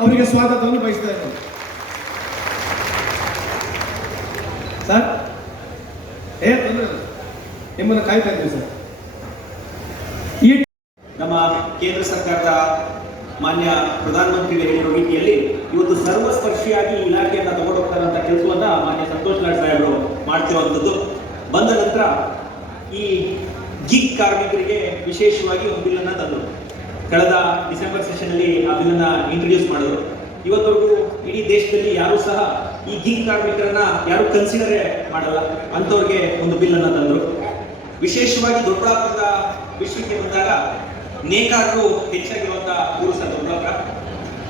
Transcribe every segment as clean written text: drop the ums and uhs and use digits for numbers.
ಅವರಿಗೆ ಸ್ವಾಗತವನ್ನು ಬಯಸ್ತಾ ಇದ್ದಾರೆ. ಸರ್ ನಿಮ್ಮನ್ನು ಕಾಯ್ತಾ ಇದ್ದೀವಿ ಸರ್. ಈ ನಮ್ಮ ಕೇಂದ್ರ ಸರ್ಕಾರದ ಮಾನ್ಯ ಪ್ರಧಾನಮಂತ್ರಿಗಳು ಹೇಳಿರೋ ರೀತಿಯಲ್ಲಿ ಇವತ್ತು ಸರ್ವಸ್ಪರ್ಶಿಯಾಗಿ ಇಲಾಖೆಯನ್ನ ತಗೊಂಡೋಗ್ತಾರಂತ ಕೆಲಸವನ್ನ ಮಾನ್ಯ ಸಂತೋಷ್ ಲಾಡ್ ಸಾಹೇಬರು ಮಾಡ್ತಿರುವಂಥದ್ದು. ಬಂದ ನಂತರ ಈ ಗಿಗ್ ಕಾರ್ಮಿಕರಿಗೆ ವಿಶೇಷವಾಗಿ ಒಂದು ಬಿಲ್ ಅನ್ನ ತಂದರು. ಕಳೆದ ಡಿಸೆಂಬರ್ ಸೆಷನ್ ಅಲ್ಲಿ ಆ ಬಿಲ್ ಅನ್ನ ಇಂಟ್ರೊಡ್ಯೂಸ್ ಮಾಡಿದ್ರು. ಇವತ್ತವರೆಗೂ ಇಡೀ ದೇಶದಲ್ಲಿ ಯಾರು ಸಹ ಈ ಗಿಗ್ ಕಾರ್ಮಿಕರನ್ನ ಯಾರು ಕನ್ಸಿಡರೇ ಮಾಡಲ್ಲ ಅಂತವ್ರಿಗೆ ಒಂದು ಬಿಲ್ ಅನ್ನ ತಂದರು. ವಿಶೇಷವಾಗಿ ದೊಡ್ಡಬಳ್ಳಾಪುರದ ವಿಷಯಕ್ಕೆ ಬಂದಾಗ ನೇಕಾರರು ಹೆಚ್ಚಾಗಿರುವಂತಹ ಊರು ಸರ್ ದೊಡ್ಡಬಳ್ಳಾಪುರ.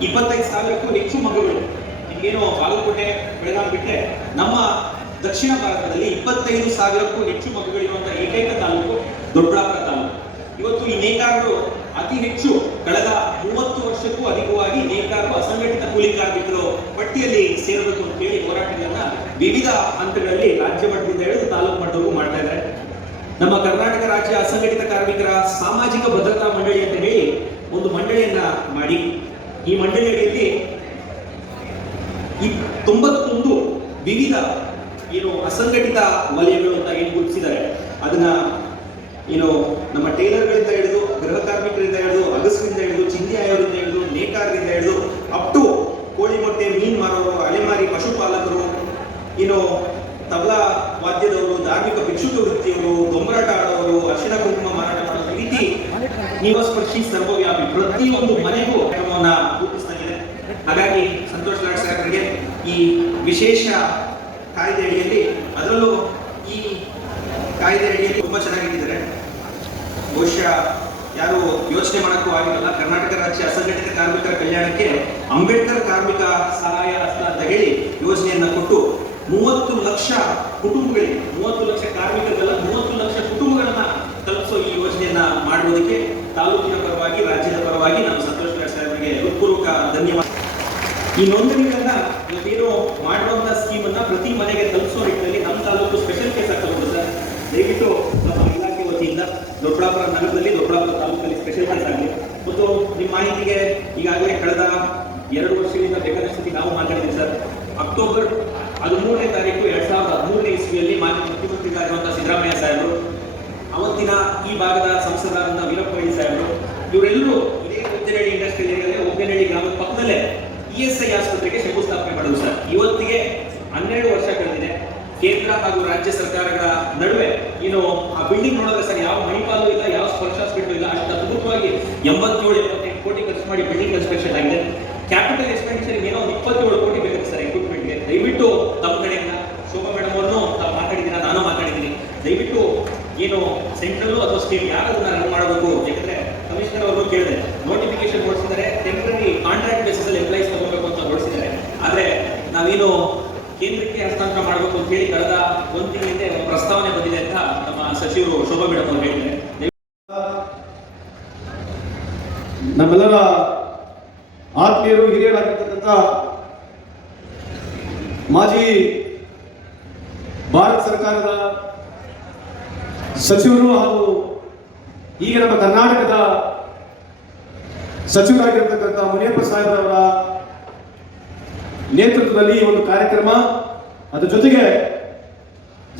25,000ಕ್ಕೂ ಹೆಚ್ಚು ಮಗುಗಳು. ನಿಮ್ಗೇನು ಬಾಗಲಕೋಟೆ ಬೆಳಗಾವಿ ಬಿಟ್ಟರೆ ನಮ್ಮ ದಕ್ಷಿಣ ಭಾರತದಲ್ಲಿ 25,000ಕ್ಕೂ ಹೆಚ್ಚು ಮಗುಗಳಿರುವಂತಹ ಏಕೈಕ ತಾಲೂಕು ದೊಡ್ಡಬಳ್ಳಾಪುರ ತಾಲೂಕು. ಇವತ್ತು ಈ ನೇಕಾರರು ಅತಿ ಹೆಚ್ಚು ಕಳೆದ 30 ವರ್ಷಕ್ಕೂ ಅಧಿಕವಾಗಿ ನೇಕಾರರು ಅಸಂಘಟಿತ ಕೂಲಿ ಕಾರ್ಮಿಕರು ಪಟ್ಟಿಯಲ್ಲಿ ಸೇರಬೇಕು ಅಂತ ಹೇಳಿ ಹೋರಾಟಗಳನ್ನ ವಿವಿಧ ಹಂತಗಳಲ್ಲಿ ರಾಜ್ಯ ಮಟ್ಟದಿಂದ ಹಿಡಿದು ತಾಲೂಕು ಮಟ್ಟದವರೆಗೂ ಮಾಡ್ತಾ ಇದ್ದಾರೆ. ನಮ್ಮ ಕರ್ನಾಟಕ ರಾಜ್ಯ ಅಸಂಘಟಿತ ಕಾರ್ಮಿಕರ ಸಾಮಾಜಿಕ ಭದ್ರತಾ ಮಂಡಳಿ ಅಂತ ಹೇಳಿ ಒಂದು ಮಂಡಳಿಯನ್ನ ಮಾಡಿ ಈ ಮಂಡಳಿಯಲ್ಲಿ 91 ವಿವಿಧ ಏನು ಅಸಂಘಟಿತ ವಲಯಗಳು ಅಂತ ಏನು ಗುರುತಿಸಿದ್ದಾರೆ. ಅದನ್ನ ಏನು ನಮ್ಮ ಟೈಲರ್ಗಳಿಂದ ಹಿಡಿದು ಗೃಹ ಕಾರ್ಮಿಕರಿಂದ ಹಿಡಿದು ಅಗಸರಿಂದ ಹಿಡಿದು ಚಿಂದಿಯಾಯವರಿಂದ ಹಿಡಿದು ನೇಕಾರರಿಂದ ಹಿಡಿದು ಅಪ್ ಟು ಕೋಳಿ ಮೊಟ್ಟೆ ಮೀನು ಮಾರೋರು, ಅಲೆಮಾರಿ ಪಶುಪಾಲಕರು, ಏನು ತಬಲಾ ವಾದ್ಯದವರು, ಧಾರ್ಮಿಕ ಭಿಕ್ಷುಕ ವೃತ್ತಿಯವರು, ದೊಂಬರಾಟ ಆಡೋರು, ಅರಿಶಿಣ ಕುಂಕುಮ ಮಾರಾಟ ಮಾಡೋದು, ಈ ರೀತಿ ನಿವಸ್ಪರ್ಶಿ ಸರ್ವವ್ಯಾಪಿ ಪ್ರತಿಯೊಂದು ಮನೆಗೂ ಕ್ರಮವನ್ನ ರೂಪಿಸಲಾಗಿದೆ. ಹಾಗಾಗಿ ಸಂತೋಷ್ ಲಾಡ್ ಸಾಹೇಬರಿಗೆ ಈ ವಿಶೇಷ ಕಾಯ್ದೆ ಅಡಿಯಲ್ಲಿ, ಅದರಲ್ಲೂ ಈ ಕಾಯ್ದೆ ಅಡಿಯಲ್ಲಿ ತುಂಬಾ ಚೆನ್ನಾಗಿದ್ದಾರೆ. ಬಹುಶಃ ಯಾರು ಯೋಚನೆ ಮಾಡಕ್ಕೂ ಆಗಿರಲ್ಲ. ಕರ್ನಾಟಕ ರಾಜ್ಯ ಅಸಂಘಟಿತ ಕಾರ್ಮಿಕರ ಕಲ್ಯಾಣಕ್ಕೆ ಅಂಬೇಡ್ಕರ್ ಕಾರ್ಮಿಕ ಸಹಾಯ ಹಸ್ತ ಅಂತ ಹೇಳಿ ಯೋಜನೆಯನ್ನ ಕೊಟ್ಟು 30 ಲಕ್ಷ ಕುಟುಂಬಗಳಿಗೆ, 30 ಲಕ್ಷ ಕಾರ್ಮಿಕರಿಗೆಲ್ಲ 30 ಲಕ್ಷ ಕುಟುಂಬಗಳನ್ನ ತಲುಪಿಸೋ ಈ ಯೋಜನೆಯನ್ನ ಮಾಡುವುದಕ್ಕೆ ತಾಲೂಕಿನ ಪರವಾಗಿ, ರಾಜ್ಯದ ಪರವಾಗಿ ನಮ್ಮ ಸಂತೋಷ್ ಲಾಡ್ ಸಾಹೇಬರಿಗೆ ಹೃತ್ಪೂರ್ವಕ ಧನ್ಯವಾದ. ಈ ನೋಂದಣಿಗಳನ್ನ ಇವತ್ತೇನು ಮಾಡುವಂತಹ ಸ್ಕೀಮ್ ಅನ್ನ ಪ್ರತಿ ಮನೆಗೆ ತಲುಪಿಸೋ ನಿಟ್ಟಿನಲ್ಲಿ ನಮ್ಮ ತಾಲೂಕು ಸ್ಪೆಷಲ್ ಕೇಸ್ ಆಗ್ತದೆ ಸರ್. ದಯವಿಟ್ಟು ನಮ್ಮ ಇಲಾಖೆ ವತಿಯಿಂದ ದೊಡ್ಡಬಳ್ಳಾಪುರ ನಗರದಲ್ಲಿ, ದೊಡ್ಡಬಳ್ಳಾಪುರ ತಾಲೂಕಲ್ಲಿ ಸ್ಪೆಷಲ್ ಕೇಸ್ ಆಗಲಿ. ಮತ್ತು ನಿಮ್ಮ ಮಾಹಿತಿಗೆ ಈಗಾಗಲೇ ಕಳೆದ 2 ವರ್ಷಗಳಿಂದ ಬೇಕಾದಷ್ಟು ನಾವು ಮಾತಾಡಿದ್ದೀವಿ ಸರ್. ಅಕ್ಟೋಬರ್ 13ನೇ ತಾರೀಕು 2013ನೇ ಇಸ್ವಿಯಲ್ಲಿ ಮಾನ್ಯ ಮುಖ್ಯಮಂತ್ರಿಗಳಾಗಿರುವಂತಹ ಸಿದ್ದರಾಮಯ್ಯ ಸಾಹೇಬರು, ಅವತ್ತಿನ ಈ ಭಾಗದ ಸಂಸದರಾದಂತಹ ವೀರಪ್ಪ ಮೊಯ್ಲಿ ಸಾಹೇಬರು, ಇವರೆಲ್ಲರೂ ಇದೇ ಉದ್ದಿನಹಳ್ಳಿ ಇಂಡಸ್ಟ್ರಿಯಲ್ ಏರಿಯಾದಲ್ಲಿ ಉದ್ದಿನಹಳ್ಳಿ ಗ್ರಾಮದ ಪಕ್ಕದಲ್ಲೇ ESI ಆಸ್ಪತ್ರೆಗೆ ಶಂಕುಸ್ಥಾಪನೆ ಮಾಡಿದ್ರು ಸರ್. ಇವತ್ತಿಗೆ 12 ವರ್ಷ ಕಳೆದಿದೆ. ಕೇಂದ್ರ ಹಾಗೂ ರಾಜ್ಯ ಸರ್ಕಾರಗಳ ನಡುವೆ ಏನು ಆ ಬಿಲ್ಡಿಂಗ್ ನೋಡಿದ್ರೆ ಸರ್, ಯಾವ ಮಣಿಪಾಲು ಇಲ್ಲ, ಯಾವ ಸ್ಪರ್ಶಾಸ್ಪಿಟಲ್ ಇಲ್ಲ, ಅಷ್ಟು ಅದ್ಭುತವಾಗಿ 87-88 ಕೋಟಿ ಖರ್ಚು ಮಾಡಿ ಬಿಲ್ಡಿಂಗ್ ಕನ್ಸ್ಟ್ರಕ್ಷನ್ ಆಗಿದೆ. ಕ್ಯಾಪಿಟಲ್ ಎಕ್ಸ್ಪೆಂಡಿಚರ್ ಏನೋ 27 ಕೋಟಿ ಬೇಕು ಸರ್ ಎಕ್ವಿಪ್ಮೆಂಟ್ಗೆ. ದಯವಿಟ್ಟು ತಮ್ಮ ಕಡೆಯಿಂದ ಶೋಭಾ ಮೇಡಮ್ ಅವರನ್ನು ತಾವು ಮಾತಾಡಿದ್ದೀರಾ, ನಾನು ಮಾತಾಡಿದ್ದೀನಿ. ದಯವಿಟ್ಟು ಏನು ಸೆಂಟ್ರಲ್ ಅಥವಾ ಸ್ಟೇಟ್ ಯಾರನ್ನ ರನ್ ಮಾಡಬೇಕು, ಯಾಕಂದ್ರೆ ಕಮಿಷನರ್ ಅವರು ಕೇಳಿದೆ, ನೋಟಿಫಿಕೇಶನ್ ಹೊರಡಿಸಿದ್ದಾರೆ, ಟೆಂಪರರಿ ಕಾಂಟ್ರಾಕ್ಟ್ ಬೇಸಿಸ್ ಅಲ್ಲಿ ಎಂಪ್ಲಾಯ್ಸ್ ತಗೋಬೇಕು ಅಂತ ಹೊರಡಿಸಿದ್ದಾರೆ. ಆದ್ರೆ ನಾವೇನು ಕೇಂದ್ರಕ್ಕೆ ಹಸ್ತಾಂತರ ಮಾಡಬೇಕು ಅಂತ ಹೇಳಿ ಕಳೆದ 1 ತಿಂಗಳಿಂದ ಪ್ರಸ್ತಾವನೆ ಬಂದಿದೆ ಅಂತ ನಮ್ಮ ಸಚಿವರು ಶೋಭಾ ಮೇಡಮ್ ಅವರು ಹೇಳಿದ್ದಾರೆ. ನಮ್ಮೆಲ್ಲರ ಆತ್ಮೀಯರು, ಹಿರಿಯರಾಗಿರ್ತಕ್ಕಂಥ ಮಾಜಿ ಭಾರತ ಸರ್ಕಾರದ ಸಚಿವರು ಹಾಗೂ ಈಗ ನಮ್ಮ ಕರ್ನಾಟಕದ ಸಚಿವರಾಗಿರ್ತಕ್ಕಂಥ ಮುನಿಯಪ್ಪ ಸಾಹೇಬರವರ ನೇತೃತ್ವದಲ್ಲಿ ಈ ಒಂದು ಕಾರ್ಯಕ್ರಮ, ಅದರ ಜೊತೆಗೆ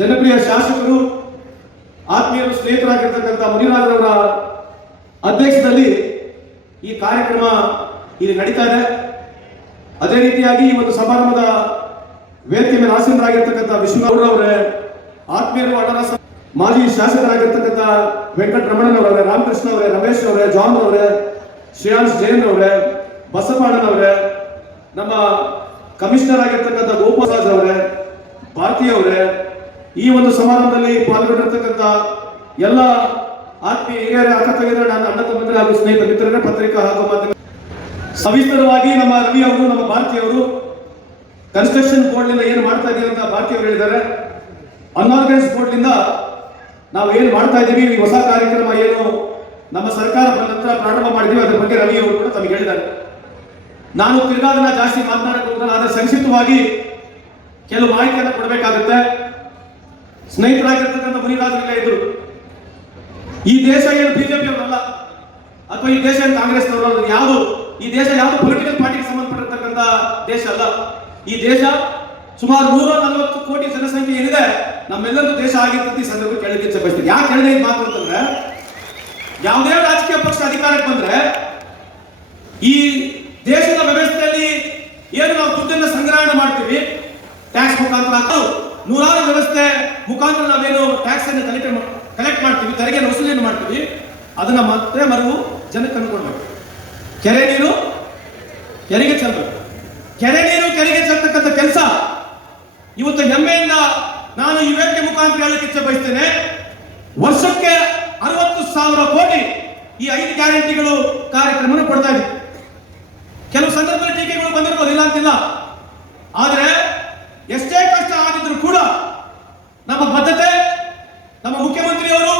ಜನಪ್ರಿಯ ಶಾಸಕರು, ಆತ್ಮೀಯರು, ಸ್ನೇಹಿತರಾಗಿರ್ತಕ್ಕಂಥ ಮುನಿರಾಜರವರ ಅಧ್ಯಕ್ಷದಲ್ಲಿ ಈ ಕಾರ್ಯಕ್ರಮ ಇಲ್ಲಿ ನಡೀತಾ ಇದೆ. ಅದೇ ರೀತಿಯಾಗಿ ಈ ಒಂದು ಸಮಾರಂಭದ ವೇದಿಕೆ ಮೇಲೆ ಆಸೀನರಾಗಿರ್ತಕ್ಕಂಥ ವಿಶ್ವಗೌಡರವರೇ, ಆತ್ಮೀಯರು, ಅಣ್ಣನ ಮಾಜಿ ಶಾಸಕರಾಗಿರ್ತಕ್ಕಂಥ ವೆಂಕಟರಮಣನವರೇ, ರಾಮಕೃಷ್ಣ ಅವರೇ, ರಮೇಶ್ ಅವರೇ, ಜಾನ್ ಅವರೇ, ಶ್ರೇಯಾಂಶ್ ಜೈನ್ ಅವರೇ, ಬಸವಣ್ಣನವರೇ, ನಮ್ಮ ಕಮಿಷನರ್ ಆಗಿರ್ತಕ್ಕಂಥ ಗೋಪಾಲರಾಜ್ ಅವರೇ, ಭಾರತಿ ಅವರೇ, ಈ ಒಂದು ಸಮಾರಂಭದಲ್ಲಿ ಪಾಲ್ಗೊಂಡಿರ್ತಕ್ಕಂಥ ಎಲ್ಲ ಆತ್ಮೀಯ ಹಿರಿಯರೇ, ಅಕ್ಕ ತಂಗಿಯರೇ, ನನ್ನ ಅಣ್ಣ ತಮ್ಮಂದಿರೇ ಹಾಗೂ ಸ್ನೇಹಿತ ಮಿತ್ರರೇ, ಪತ್ರಿಕಾ ಹಾಗೂ ಮಾಧ್ಯಮ ಸವಿಸ್ತರವಾಗಿ ನಮ್ಮ ರವಿ ಅವರು, ನಮ್ಮ ಭಾರತಿ ಅವರು ಕನ್ಸ್ಟ್ರಕ್ಷನ್ ಬೋರ್ಡ್ನಿಂದ ಏನು ಮಾಡ್ತಾ ಇದೀವಿ ಅಂತ ಭಾರತಿ ಅವರು ಹೇಳಿದ್ದಾರೆ. ಅನ್ಆರ್ಗನೈಸ್ ಬೋರ್ಡ್ನಿಂದ ನಾವು ಏನು ಮಾಡ್ತಾ ಇದ್ದೀವಿ, ಈ ಹೊಸ ಕಾರ್ಯಕ್ರಮ ಏನು ನಮ್ಮ ಸರ್ಕಾರ ಬಂದ ನಂತರ ಪ್ರಾರಂಭ ಮಾಡಿದೀವಿ, ಅದರ ಬಗ್ಗೆ ರವಿ ಅವರು ಕೂಡ ತಮಗೆ ಹೇಳಿದ್ದಾರೆ. ನಾನು ತಿರ್ಗಾದನ್ನ ಜಾಸ್ತಿ ಮಾತನಾಡಕ್ಕೆ ಹೋಗಲ್ಲ, ಆದರೆ ಸಂಕ್ಷಿಪ್ತವಾಗಿ ಕೆಲವು ಮಾಹಿತಿಯನ್ನು ಕೊಡಬೇಕಾಗುತ್ತೆ. ಸ್ನೇಹಿತರಾಗಿರ್ತಕ್ಕಂಥ ಮುನಿರಾಜರೆಲ್ಲ ಇದ್ರು. ಈ ದೇಶ ಏನು ಬಿಜೆಪಿ ಅವರಲ್ಲ, ಅಥವಾ ಈ ದೇಶ ಏನು ಕಾಂಗ್ರೆಸ್ನವರು, ಯಾವುದು ಈ ದೇಶ ಯಾವುದು ಪೊಲಿಟಿಕಲ್ ಪಾರ್ಟಿಗೆ ಸಂಬಂಧಪಟ್ಟಿರ್ತಕ್ಕಂಥ ದೇಶ ಅಲ್ಲ. ಈ ದೇಶ ಸುಮಾರು 140 ಕೋಟಿ ಜನಸಂಖ್ಯೆ ಏನಿದೆ, ನಮ್ಮೆಲ್ಲರೂ ದೇಶ ಆಗಿರ್ತದೆ. ಈ ಸಂದರ್ಭದಲ್ಲಿ ಕೇಳಲಿಕ್ಕೆ ಇಚ್ಛೆ ಬಯಸ್ತೀನಿ. ಯಾಕೆ ಹೇಳಿದೆ ಈ ಮಾತು ಅಂತಂದ್ರೆ, ಯಾವುದೇ ರಾಜಕೀಯ ಪಕ್ಷ ಅಧಿಕಾರಕ್ಕೆ ಬಂದ್ರೆ ಈ ದೇಶದ ವ್ಯವಸ್ಥೆಯಲ್ಲಿ ಏನು ನಾವು ದುಡ್ಡನ್ನು ಸಂಗ್ರಹಣೆ ಮಾಡ್ತೀವಿ ಟ್ಯಾಕ್ಸ್ ಮುಖಾಂತರ, ನೂರಾರು ವ್ಯವಸ್ಥೆ ಮುಖಾಂತರ ನಾವೇನು ಟ್ಯಾಕ್ಸ್ ಅನ್ನು ಕಲೆಕ್ಟ್ ಮಾಡ್ತೀವಿ, ತೆರಿಗೆ ವಸೂಲಿಯನ್ನು ಮಾಡ್ತೀವಿ, ಅದನ್ನ ಮತ್ತೆ ಮರವು ಜನಕ್ಕೆ ಅನ್ಕೊಳ್ಬೇಕು. ಕೆರೆ ನೀರು ಕೆರೆಗೆ ಚೆಲ್ಲಬೇಕು. ಕೆರೆ ನೀರು ಕೆರೆಗೆ ಚೆಲ್ತಕ್ಕಂಥ ಕೆಲಸ ಇವತ್ತು ಹೆಮ್ಮೆಯಿಂದ ನಾನು ಈ ವೇದಿಕೆ ಮುಖಾಂತರ ಹೇಳಲಿಕ್ಕೆ ಇಚ್ಛೆ ಬಯಸ್ತೇನೆ. ವರ್ಷಕ್ಕೆ 60,000 ಕೋಟಿ ಈ 5 ಗ್ಯಾರಂಟಿಗಳು ಕಾರ್ಯಕ್ರಮವನ್ನು ಕೊಡ್ತಾ ಇದ್ದೀವಿ. ಕೆಲವು ಸಂದರ್ಭದಲ್ಲಿ ಟೀಕೆಗಳು ಬಂದಿರ್ಬೋದು, ಇಲ್ಲ ಅಂತಿಲ್ಲ. ಆದರೆ ಎಷ್ಟೇ ಕಷ್ಟ ಆಗಿದ್ರು ಕೂಡ ನಮ್ಮ ಬದ್ಧತೆ, ನಮ್ಮ ಮುಖ್ಯಮಂತ್ರಿಯವರು,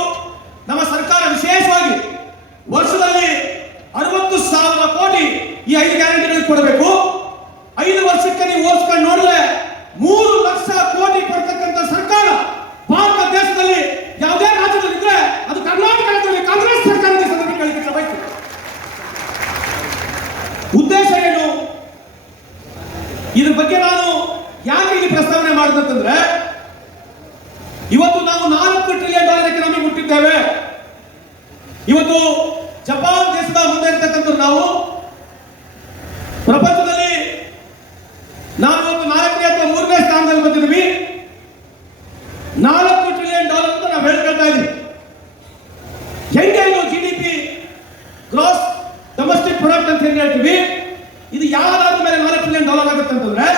ನಮ್ಮ ಸರ್ಕಾರ ವಿಶೇಷವಾಗಿ ವರ್ಷದಲ್ಲಿ 60,000 ಕೋಟಿ ಈ 5 ಗ್ಯಾರಂಟಿಗಳಿಗೆ ಕೊಡಬೇಕು. 5 ವರ್ಷಕ್ಕೆ ನೀವು ಹೋಲಿಸ್ಕೊಂಡು ನೋಡಿದ್ರೆ 3 ಲಕ್ಷ ಕೋಟಿ ಕೊಡ್ತಕ್ಕಂಥ ಸರ್ಕಾರ ಭಾರತ ದೇಶದಲ್ಲಿ ಯಾವುದೇ ರಾಜ್ಯದಲ್ಲಿ ಇದ್ರೆ ಅದು ಕರ್ನಾಟಕ ರಾಜ್ಯದಲ್ಲಿ ಕಾಂಗ್ರೆಸ್ ಸರ್ಕಾರದ ಸಂದರ್ಭದಲ್ಲಿ ಬಯಸ್ತೀವಿ. ಉದ್ದೇಶ ಏನು? ಇದ್ರ ಬಗ್ಗೆ ನಾನು ಯಾಕೆ ಇಲ್ಲಿ ಪ್ರಸ್ತಾವನೆ ಮಾಡಿದಂತಂದ್ರೆ, ಇವತ್ತು ನಾವು $4 ಟ್ರಿಲಿಯನ್ ಎಕಾನಮಿ ಮುಟ್ಟಿದ್ದೇವೆ. ಇವತ್ತು ಜಪಾನ್ ದೇಶದ ಮುಂದೆ ಇರತಕ್ಕಂಥ ನಾವು ಪ್ರಪಂಚದಲ್ಲಿ ನಾವು ಒಂದು 4ನೇ ಅಥವಾ 3ನೇ ಸ್ಥಾನದಲ್ಲಿ ಬಂದಿದ್ದೀವಿ. $4 ಟ್ರಿಲಿಯನ್ ಅಂತ ನಾವು ಹೇಳ್ಕೊಳ್ತಾ ಇದ್ದೀವಿ. ಹೆಂಗೆ ಇದು GDP ಗ್ರಾಸ್ ಡೊಮೆಸ್ಟಿಕ್ ಪ್ರಾಡಕ್ಟ್ ಅಂತ ಹೇಳಿ ಹೇಳ್ತೀವಿ. ಇದು ಯಾವ್ದಾದ ಮೇಲೆ $4 ಟ್ರಿಲಿಯನ್ ಆಗುತ್ತೆ ಅಂತಂದ್ರೆ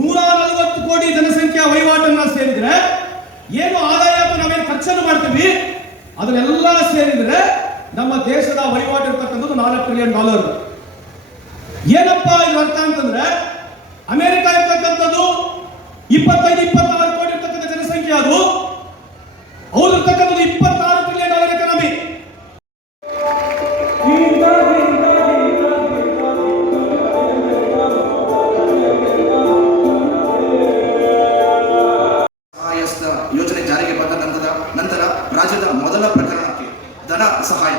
140 ಕೋಟಿ ಜನಸಂಖ್ಯೆಯ ವಹಿವಾಟನ್ನ ಸೇರಿದ್ರೆ ಏನು ಆದಾಯ ಅಥವಾ ನಾವೇನು ಖರ್ಚನ್ನು ಮಾಡ್ತೀವಿ ಅದನ್ನೆಲ್ಲ ಸೇರಿದ್ರೆ ನಮ್ಮ ದೇಶದ ವಹಿವಾಟು ಇರ್ತಕ್ಕಂಥದ್ದು $4 ಟ್ರಿಲಿಯನ್. ಏನಪ್ಪಾ ಇದು ಅರ್ಥ ಅಂತಂದ್ರೆ, ಅಮೆರಿಕ ಇರ್ತಕ್ಕಂಥದ್ದು 25-26 ಕೋಟಿ ಇರ್ತಕ್ಕಂಥ ಜನಸಂಖ್ಯೆ, ಅದು ಅವ್ರು ಇರ್ತಕ್ಕಂಥದ್ದು $26 ಟ್ರಿಲಿಯನ್ ಎಕಾನಮಿ. ಯೋಜನೆ ಜಾರಿಗೆ ಬಂದ ನಂತರ ರಾಜ್ಯದ ಮೊದಲ ಪ್ರಕರಣಕ್ಕೆ ಧನ ಸಹಾಯ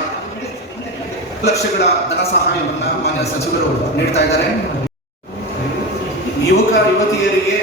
ಲಕ್ಷಗಳ ಧನ ಸಹಾಯವನ್ನು ಮಾನ್ಯ ಸಚಿವರು ನೀಡ್ತಾ ಇದ್ದಾರೆ. ಯುವಕ ಯುವತಿಯರಿಗೆ